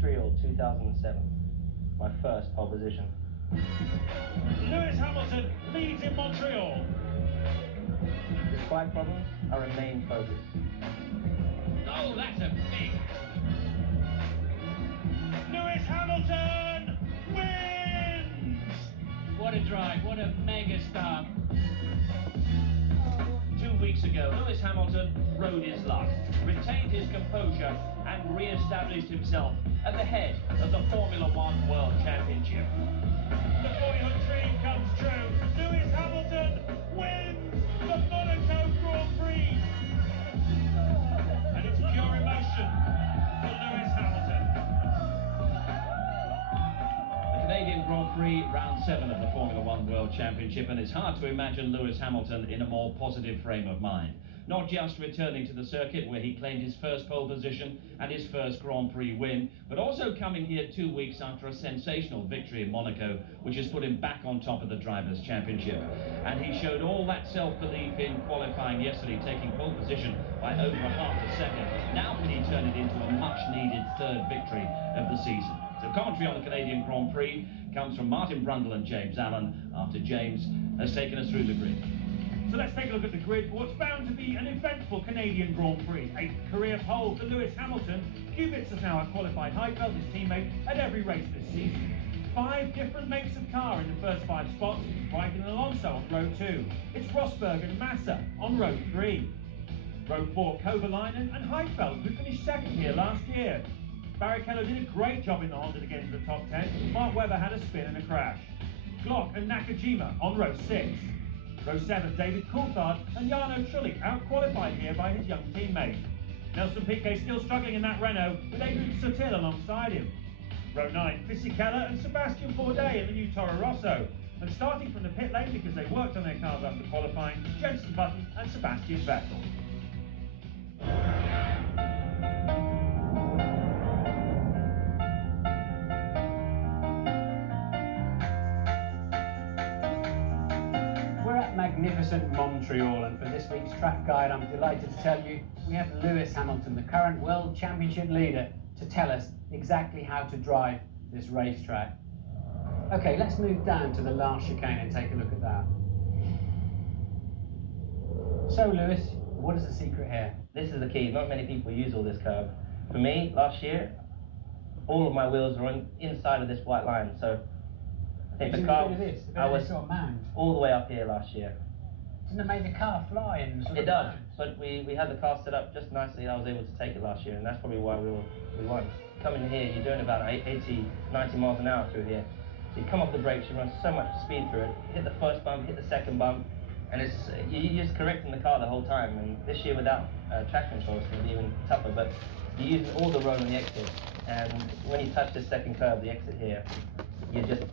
Montreal 2007, my first pole position. Lewis Hamilton leads in Montreal. Despite problems, I remain focused. Oh, that's a big Lewis Hamilton wins! What a drive, what a mega start. 2 weeks ago, Lewis Hamilton rode his luck, retained his composure and re-established himself at the head of the Formula One World Championship. The boyhood dream comes true. Lewis Hamilton wins the Monaco Grand Prix. And it's pure emotion for Lewis Hamilton. The Canadian Grand Prix, round 7 of the Formula One World Championship, and it's hard to imagine Lewis Hamilton in a more positive frame of mind. Not just returning to the circuit where he claimed his first pole position and his first Grand Prix win, but also coming here 2 weeks after a sensational victory in Monaco, which has put him back on top of the Drivers' Championship. And he showed all that self-belief in qualifying yesterday, taking pole position by over a half a second. Now can he turn it into a much-needed third victory of the season? So commentary on the Canadian Grand Prix comes from Martin Brundle and James Allen, after James has taken us through the grid. So let's take a look at the grid for what's bound to be an eventful Canadian Grand Prix. 8th career pole for Lewis Hamilton. Kubica has now outqualified Heidfeld, his teammate, at every race this season. 5 different makes of car in the first 5 spots. Raikkonen and Alonso on row 2. It's Rosberg and Massa on row 3. Row 4, Kovalainen and Heidfeld, who finished second here last year. Barrichello did a great job in the Honda to get into the top 10. Mark Webber had a spin and a crash. Glock and Nakajima on row 6. Row 7, David Coulthard and Jarno Trulli out-qualified here by his young teammate. Nelson Piquet still struggling in that Renault with Adrian Sutil alongside him. Row 9, Fisichella and Sebastian Bourdais in the new Toro Rosso. And starting from the pit lane because they worked on their cars after qualifying, Jenson Button and Sebastian Vettel. Magnificent Montreal, and for this week's track guide I'm delighted to tell you we have Lewis Hamilton, the current World Championship leader, to tell us exactly how to drive this racetrack. Okay, let's move down to the last chicane and take a look at that. So Lewis, what is the secret here? This is the key. Not many people use all this curve. For me, last year, all of my wheels were inside of this white line, so I think the car, I was sort of mound. all the way up here last year. Doesn't it make the car fly? It does, but we had the car set up just nicely. I was able to take it last year, and that's probably why we won. Coming here, you're doing about 80, 90 miles an hour through here. So you come off the brakes, you run so much speed through it, hit the first bump, hit the second bump, and you're just correcting the car the whole time. And this year without traction control, it's going to be even tougher, but you're using all the road on the exit, and when you touch this second curve, the exit here, you're just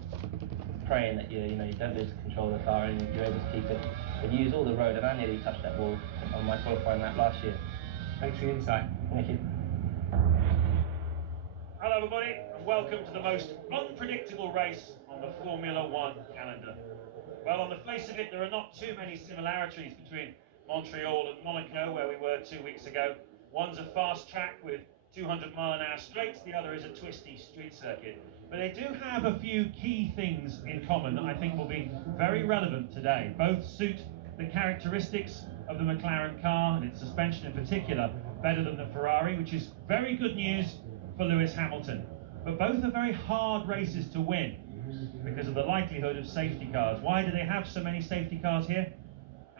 praying that you don't lose control of the car and you're able to keep it. But you use all the road, and I nearly touched that wall on my qualifying lap last year. Thanks for your insight. Thank you. Hello everybody, and welcome to the most unpredictable race on the Formula One calendar. Well, on the face of it, there are not too many similarities between Montreal and Monaco, where we were 2 weeks ago. One's a fast track with 200-mile-an-hour straights, the other is a twisty street circuit. But they do have a few key things in common that I think will be very relevant today. Both suit the characteristics of the McLaren car and its suspension in particular better than the Ferrari, which is very good news for Lewis Hamilton. But both are very hard races to win because of the likelihood of safety cars. Why do they have so many safety cars here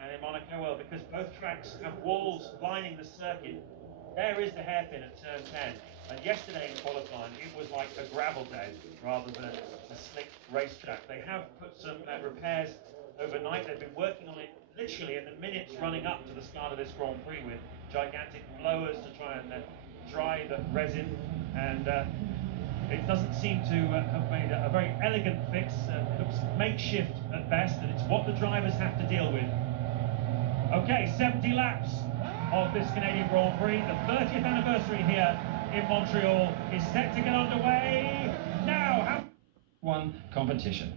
and in Monaco? Well, because both tracks have walls lining the circuit. There is the hairpin at turn 10. And yesterday in qualifying, it was like a gravel day rather than a slick racetrack. They have put some repairs overnight. They've been working on it literally in the minutes running up to the start of this Grand Prix with gigantic blowers to try and dry the resin. And it doesn't seem to have made a very elegant fix. It looks makeshift at best, and it's what the drivers have to deal with. Okay, 70 laps of this Canadian Grand Prix. The 30th anniversary here in Montreal is set to get underway now. One competition.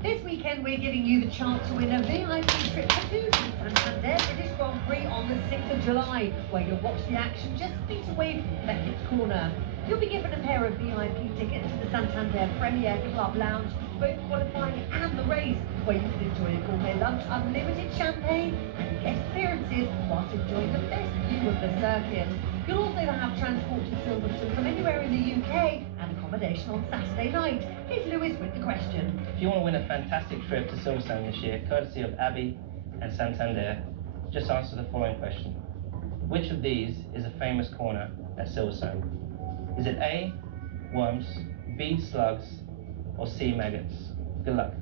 This weekend we're giving you the chance to win a VIP trip to Santander British Grand Prix on the 6th of July, where you'll watch the action just feet away from Beckett's Corner. You'll be given a pair of VIP tickets to the Santander Premier Club Lounge, both qualifying and the race, where you can enjoy a gourmet lunch, unlimited champagne, and guest appearances whilst enjoying the best view of the circuit. You'll also have transport to Silverstone from anywhere in the UK and accommodation on Saturday night. Here's Lewis with the question. If you want to win a fantastic trip to Silverstone this year, courtesy of Abbey and Santander, just answer the following question. Which of these is a famous corner at Silverstone? Is it A, worms, B, slugs, or C, maggots? Good luck.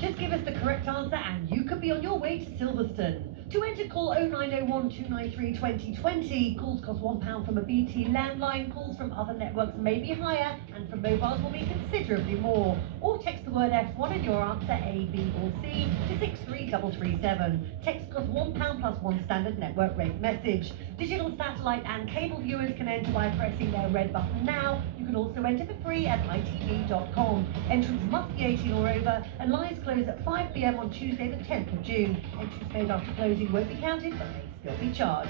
Just give us the correct answer and you could be on your way to Silverstone. To enter, call 0901 293 2020. Calls cost £1 from a BT landline. Calls from other networks may be higher, and from mobiles will be considerably more. Or text the word F1 and your answer A, B or C to 63337. Text costs £1 plus one standard network rate message. Digital, satellite and cable viewers can enter by pressing their red button now. You can also enter for free at itv.com. Entrance must be 18 or over, and lines close at 5 p.m. on Tuesday the 10th of June. Entries made after closing won't be counted, but may still be charged.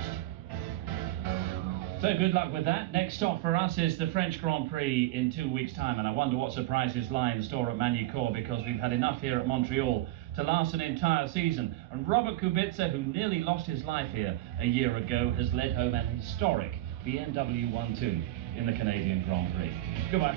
So good luck with that. Next stop for us is the French Grand Prix in 2 weeks' time, and I wonder what surprises lie in store at Magny-Cours, because we've had enough here at Montreal to last an entire season. And Robert Kubica, who nearly lost his life here a year ago, has led home an historic BMW 1-2 in the Canadian Grand Prix. Goodbye.